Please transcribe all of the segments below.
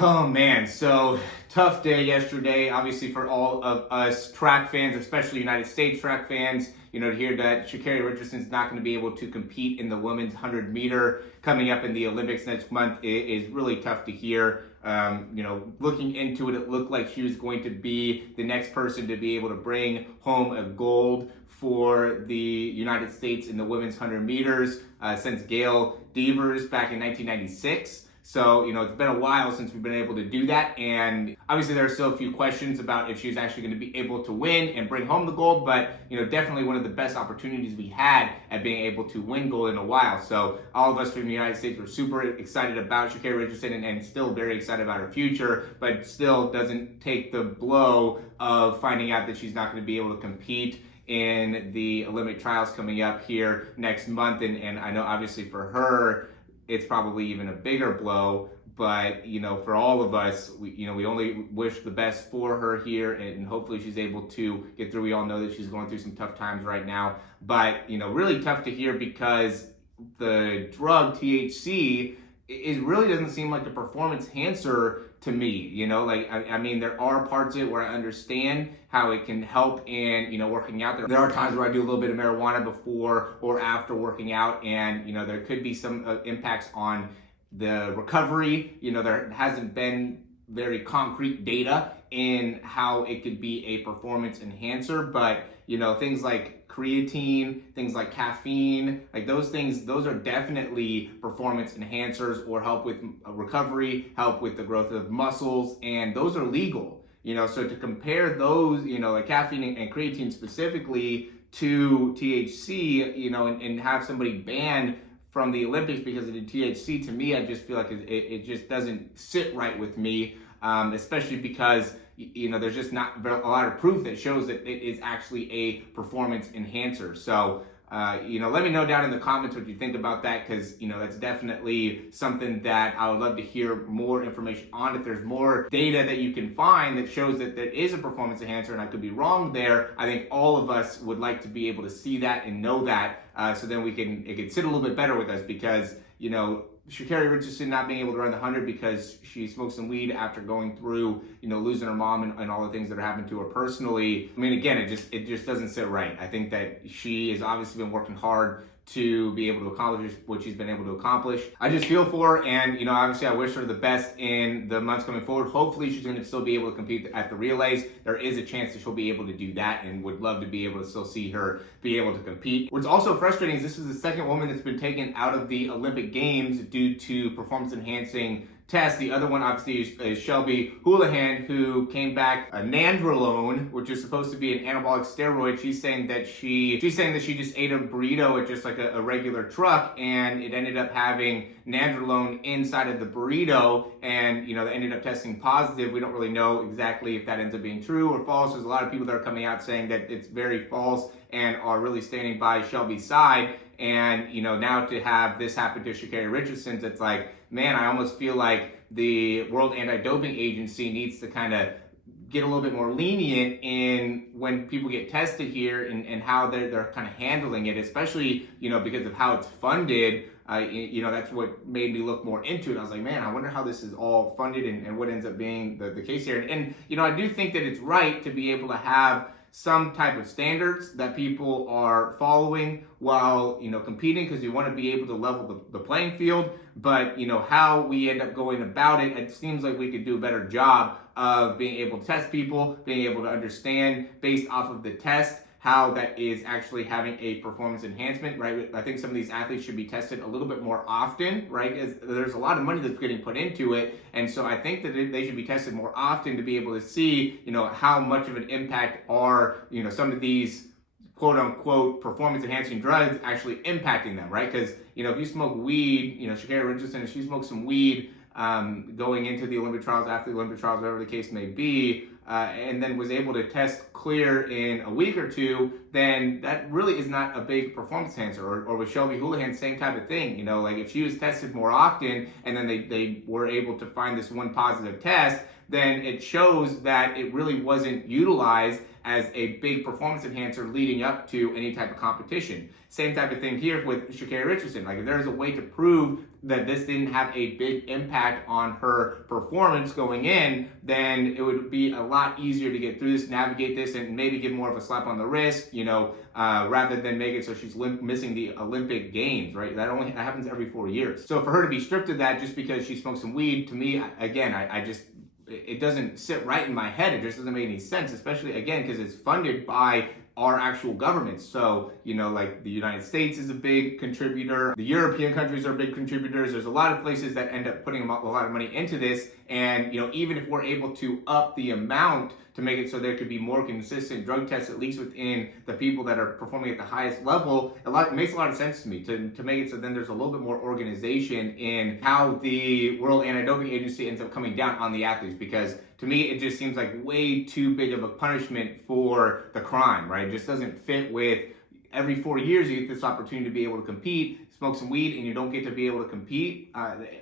Oh man, so tough day yesterday, obviously for all of us track fans, especially United States track fans, to hear that Shacarri Richardson's not going to be able to compete in the women's 100 meter coming up in the Olympics next month is really tough to hear. Looking into it, it looked like she was going to be the next person to be able to bring home a gold for the United States in the women's 100 meters since Gail Devers back in 1996. So, it's been a while since we've been able to do that. And obviously there are still a few questions about if she's actually going to be able to win and bring home the gold. But, definitely one of the best opportunities we had at being able to win gold in a while. So all of us from the United States were super excited about Shacarri Richardson and still very excited about her future, but still doesn't take the blow of finding out that she's not going to be able to compete in the Olympic trials coming up here next month. And I know obviously for her, it's probably even a bigger blow, but for all of us, we only wish the best for her here, and hopefully she's able to get through. We all know that she's going through some tough times right now, but really tough to hear because the drug THC really doesn't seem like a performance enhancer to me. I mean, there are parts of it where I understand how it can help in, working out. There are times where I do a little bit of marijuana before or after working out, and, there could be some impacts on the recovery. There hasn't been very concrete data in how it could be a performance enhancer, but, things like creatine, things like caffeine, like those things, those are definitely performance enhancers or help with recovery, help with the growth of muscles, and those are legal. So to compare those, like caffeine and creatine specifically to THC, and have somebody banned from the Olympics because of the THC, to me, I just feel like it just doesn't sit right with me, especially because there's just not a lot of proof that shows that it is actually a performance enhancer. So, let me know down in the comments what you think about that, because, that's definitely something that I would love to hear more information on. If there's more data that you can find that shows that there is a performance enhancer, and I could be wrong there, I think all of us would like to be able to see that and know that, so then it can sit a little bit better with us, because, Shacarri Richardson not being able to run the 100 because she smoked some weed after going through, losing her mom and all the things that are happened to her personally. I mean, again, it just doesn't sit right. I think that she has obviously been working hard to be able to accomplish what she's been able to accomplish. I just feel for her, and obviously I wish her the best in the months coming forward. Hopefully she's going to still be able to compete at the relays. There is a chance that she'll be able to do that, and would love to be able to still see her be able to compete. What's also frustrating is this is the second woman that's been taken out of the Olympic Games due to performance enhancing tests. The other one obviously is Shelby Houlihan, who came back a nandrolone, which is supposed to be an anabolic steroid. She's saying that she just ate a burrito at just like a regular truck, and it ended up having nandrolone inside of the burrito, and they ended up testing positive. We don't really know exactly if that ends up being true or false. There's a lot of people that are coming out saying that it's very false and are really standing by Shelby's side. And now to have this happen to Shacarri Richardson, it's like, man, I almost feel like the World Anti-Doping Agency needs to kind of get a little bit more lenient in when people get tested here, and how they're kind of handling it, especially because of how it's funded. That's what made me look more into it. I was like, man, I wonder how this is all funded and what ends up being the case here. And I do think that it's right to be able to have some type of standards that people are following while competing, because you want to be able to level the playing field. But how we end up going about it, it seems like we could do a better job of being able to test people, being able to understand based off of the test how that is actually having a performance enhancement, right? I think some of these athletes should be tested a little bit more often, right? There's a lot of money that's getting put into it. And so I think that they should be tested more often to be able to see, how much of an impact are, some of these quote unquote performance enhancing drugs actually impacting them, right? Because, if you smoke weed, Shacarri Richardson, if she smokes some weed going into the Olympic trials, after the Olympic trials, whatever the case may be, and then was able to test clear in a week or two, then that really is not a big performance enhancer. Or with Shelby Houlihan, same type of thing. Like if she was tested more often and then they were able to find this one positive test, then it shows that it really wasn't utilized as a big performance enhancer leading up to any type of competition. Same type of thing here with Shacarri Richardson. Like, if there's a way to prove that this didn't have a big impact on her performance going in, then it would be a lot easier to get through this, navigate this, and maybe give more of a slap on the wrist, rather than make it so she's missing the Olympic Games, right? That happens every 4 years. So for her to be stripped of that just because she smoked some weed, to me, again, it doesn't sit right in my head. It just doesn't make any sense, especially, again, because it's funded by our actual governments. So, like the United States is a big contributor. The European countries are big contributors. There's a lot of places that end up putting a lot of money into this. And, even if we're able to up the amount to make it so there could be more consistent drug tests, at least within the people that are performing at the highest level, it makes a lot of sense to me to make it so then there's a little bit more organization in how the World Anti-Doping Agency ends up coming down on the athletes, because to me, it just seems like way too big of a punishment for the crime, right? It just doesn't fit with every 4 years you get this opportunity to be able to compete, smoke some weed, and you don't get to be able to compete.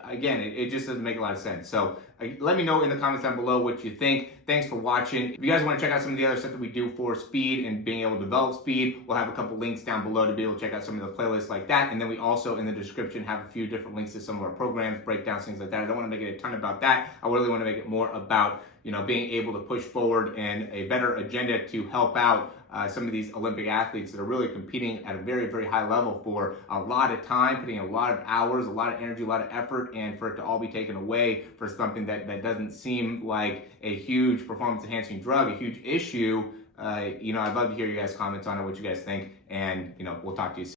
Again, it just doesn't make a lot of sense. So let me know in the comments down below what you think. Thanks for watching. If you guys want to check out some of the other stuff that we do for speed and being able to develop speed, we'll have a couple links down below to be able to check out some of the playlists like that. And then we also, in the description, have a few different links to some of our programs, breakdowns, things like that. I don't want to make it a ton about that. I really want to make it more about being able to push forward and a better agenda to help out some of these Olympic athletes that are really competing at a very, very high level for a lot of time, putting in a lot of hours, a lot of energy, a lot of effort, and for it to all be taken away for something that doesn't seem like a huge performance enhancing drug, a huge issue. I'd love to hear you guys' comments on it, what you guys think, and we'll talk to you soon.